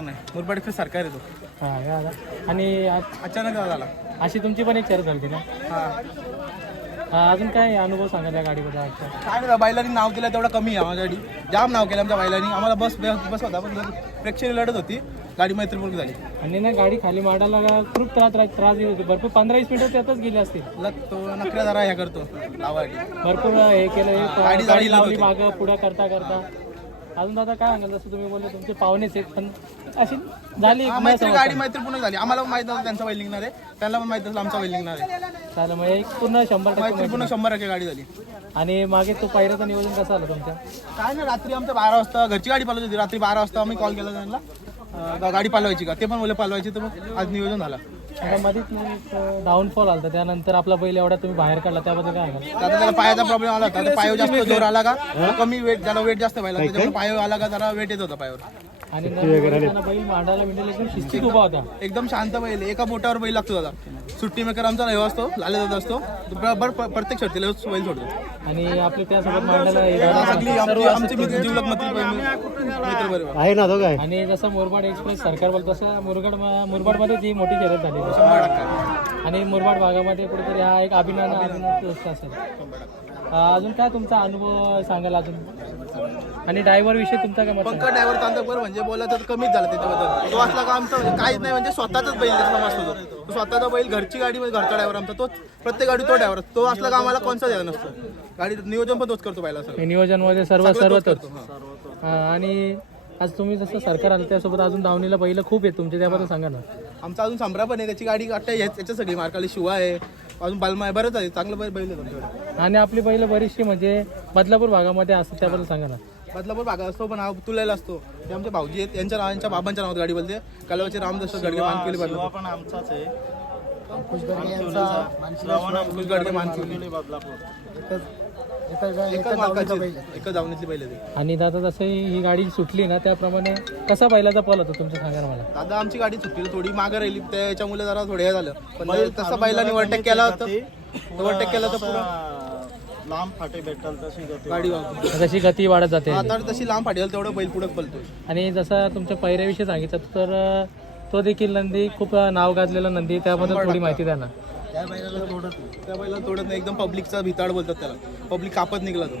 मुरबाड सरकार येतो. हां आणि अचानक झाला. अशी तुमची पण एक शर्यत झाली ना. अजून काय अनुभव सांगा त्या गाडीबद्दल? काय नाही, बैलांनी नाव केलं तेवढं कमी आहे आमच्यासाठी. जाम नाव केलं आमच्या बैलांनी. आम्हाला बस होता पण प्रेक्षणीय लढत होती, गाडी मैत्रीपूर्ण झाली. आणि ना गाडी खाली माडायला खूप त्रास देत होती. भरपूर 15-20 मिनिटं त्यातच गेली असतील. तो नकऱ्या जरा हे करतो लावायची. भरपूर हे केलं, गाडी गाडी लावली मागं पुढं करता. अजून दादा काय सांगाल? जसं तुम्ही बोलले तुमचे पाहुणेच आहेत, पण अशी झाली गाडी मैत्रीपूर्ण झाली. आम्हाला पण माहित नव्हतं त्यांचा बैल निघणार आहे, त्यांना पण माहित नव्हतं आमचा बैल निघणार आहे. चालेल, मग एक पूर्ण 100% मैत्रीपूर्ण 100% गाडी झाली. आणि मागे तो पायऱ्याचं नियोजन कसं आलं तुमच्या? काय ना, रात्री आमच्या 12 वाजता घरची गाडी पालवत होती. रात्री 12 वाजता आम्ही कॉल केला त्यांना, गाडी पालवायची का? ते पण बोलले पालवायची. तर मग आज नियोजन झालं. आता मध्येच डाऊनफॉल आला, त्यानंतर आपला बैल एवढा तुम्ही बाहेर काढला, त्याबद्दल काय सांगाल? आता त्याला पायाचा प्रॉब्लेम आला होता. पायावर जास्त जोर आला का, कमी वेट, ज्याला वेट जास्त व्हायला त्याच्यामुळे पायावर आला का जरा वेट येत होता पायावर. आणि बैल मांडायला मिळेल एकदम शिस्तीत उभा होता, एकदम शांत बैल. एका बोटावर बैल लागतो दादा. सुट्टी मेकर आमचा हे असतो, लाले जात असतो, प्रत्येक शर्तीला बैल सोडतो. आणि आपले त्यासोबत मांडायला सगळी आमची जीवलग मित्र आहे ना तो काय. आणि जसं मुरबाड एक्सप्रेस सरकार बोलतो तसं मुरबाडमध्ये जी मोठी शर्यत झाली 100%. आणि मुरबाड भागामध्ये कुठेतरी हा एक अभिनंदन असेल. अजून काय तुमचा अनुभव सांगाल अजून? आणि ड्रायव्हर विषयी तुमचा काय मत? पंकज ड्रायव्हर तांदळकर म्हणजे बोलायचं तर कमीच झालं त्याच्याबद्दल. तो असला का आमचा काहीच नाही, म्हणजे स्वतःचाच बैल त्याचा मस्त होतो. तो स्वतःचा बैल, घरची गाडी म्हणजे घरचा ड्रायव्हर आमचा. तोच प्रत्येक गाडी तो ड्रायव्हर. तो असला का आम्हाला कोणता द्यायला नसतो. गाडी नियोजन पण तोच करतो पहिला. सगळं नियोजन मध्ये सर्व. आणि आज तुम्ही जसं सरकार आलं त्यासोबत अजून दावणीला बैल खूप आहेत तुमचे, त्याबद्दल सांगा ना. आमचा अजून संभ्रा पण आहे, त्याची गाडी वाटतं याच्या सगळी मार्काली शिवा आहे, अजून बालमा आहे, बरंच आहे. चांगलं बैल आहे तुमच्याकडे. आणि आपली बैल बरीचशी म्हणजे बदलापूर भागामध्ये असतात, त्याबद्दल सांगा ना. बदलापूर भागात असतो पण हा तुलायला असतो. ते आमचे भाऊजी आहेत, यांच्या बाबांच्या नावात गाडी बोलते. कलवाचे रामदास गडगे मानकेली बदलापूर पण आमचाच आहे. एकच धावणीतली बैल आहे. आणि दादा जसं ही गाडी सुटली ना, त्याप्रमाणे कसा बैलाचा पल होता तुमचं, सांगा ना मला. दादा आमची गाडी सुटली, थोडी मागे राहिली, त्याच्यामुळे जरा थोडं हे झालं. पण तसा बैलाने ओव्हरटेक केला होता, ओव्हरटेक केला तर पुरा लांब फाटे भेटल तशी गाडी जशी गती वाढत जाते. आता तशी लांब फाटेल तेवढं बैल पुढे पलतो. आणि जसं तुमच्या पैऱ्याविषयी सांगितलं तर तो देखील नंदी खूप नाव गाजलेला नंदी, त्याबद्दल थोडी माहिती द्या ना. त्या बैलाला तोडत नाही, एकदम पब्लिकचा भिताड बोलतात त्याला. पब्लिक कापत निघला तो.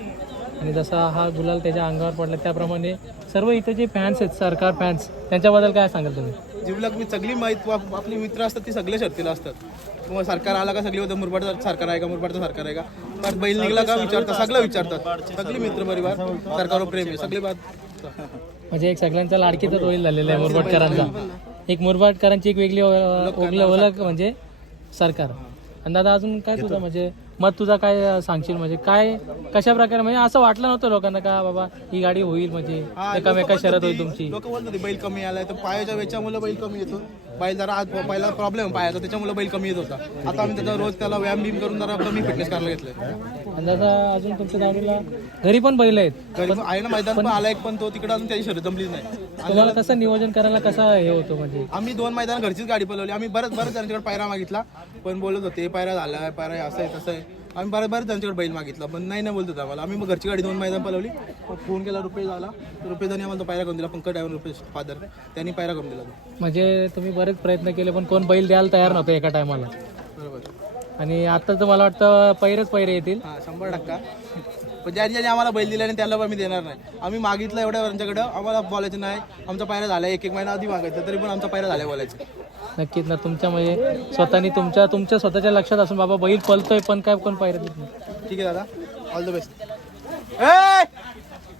आणि जसा हा गुलाल त्याच्या अंगावर पडला, त्याप्रमाणे सर्व इथे जे फॅन्स आहेत, सरकार फॅन्स, त्यांच्याबद्दल काय सांगाल तुम्ही? जीवलग मी सगळी आपली मित्र असतात ती सगळे शर्तीला असतात. मग सरकार आला का सगळी होतं, मुरबाडचं सरकार आहे का, मुरबाडचं सरकार आहे का, तर बैल निघला का विचारतात, सगळं विचारतात. सगळी मित्र परिवार सरकारवर प्रेम आहे सगळे बात. म्हणजे एक सगळ्यांचा लाडकीचाच होईल झालेला आहे मुरबाडकरांचा. एक मुरबाडकरांची एक वेगळी ओळख म्हणजे सरकार. आणि दादा अजून काय तुझं म्हणजे मत तुझा काय सांगशील? म्हणजे काय कशा प्रकारे, म्हणजे असं वाटलं नव्हतं लोकांना का बाबा ही गाडी होईल, म्हणजे एकामेका शरद होईल तुमची? लोक बोलतात बैल कमी आलाय, तर पायाच्या वेच्यामुळे बैल कमी येतो. बैल जरा आज पहिला प्रॉब्लेम पायाचा, त्याच्यामुळे बैल कमी येत होता. आता आम्ही त्याचा रोज त्याला व्यायाम बिम करून जरा कमी फिटनेस करायला घेतलंय. आणि दादा अजून तुमच्या गाडीला घरी पण बैल आहेत? घरी आहे ना, मैदान पण आला एक, पण तो तिकडे अजून त्याची शर्यत जमलीच नाही. तुम्हाला कसं नियोजन करायला कसं हे होतं? म्हणजे आम्ही 2 मैदान घरचीच गाडी पळवली. आम्ही बरंच त्यांच्याकडे पायरा मागितला, पण बोलत होते पायरा झाला, पायरा असं आहे तसं आहे. आम्ही बरं त्यांच्याकडे बैल मागितला, पण नाही बोलत होता आम्हाला. आम्ही मग घरची गाडी 2 मैदान पळवली. फोन केला, रुपये झाला, रुपयेदानी आम्हाला तो पायरा करून दिला. पंकज ड्रायव्हर रुपये फादर, त्यांनी पायरा करून दिला. म्हणजे तुम्ही बरेच प्रयत्न केले, पण कोण बैल द्यायला तयार नव्हतं एका टायमाला. बरोबर. आणि आता तर मला वाटतं पैरे येतील. 100%. पण ज्याने आम्हाला बैल दिला आणि त्याला पण आम्ही देणार नाही. आम्ही मागितलं एवढ्या त्यांच्याकडं, आम्हाला बोलायचं नाही आमचा पायरा झाला. 1 महिना आधी मागायचं, तरी पण आमचा पायरा झाला बोलायचं. नक्कीच ना. तुमच्या म्हणजे स्वतःनी तुमच्या स्वतःच्या लक्षात असून बाबा बैल पलतोय, पण काय कोण पायऱ्या देत नाही. ठीक आहे दादा, ऑल द बेस्ट.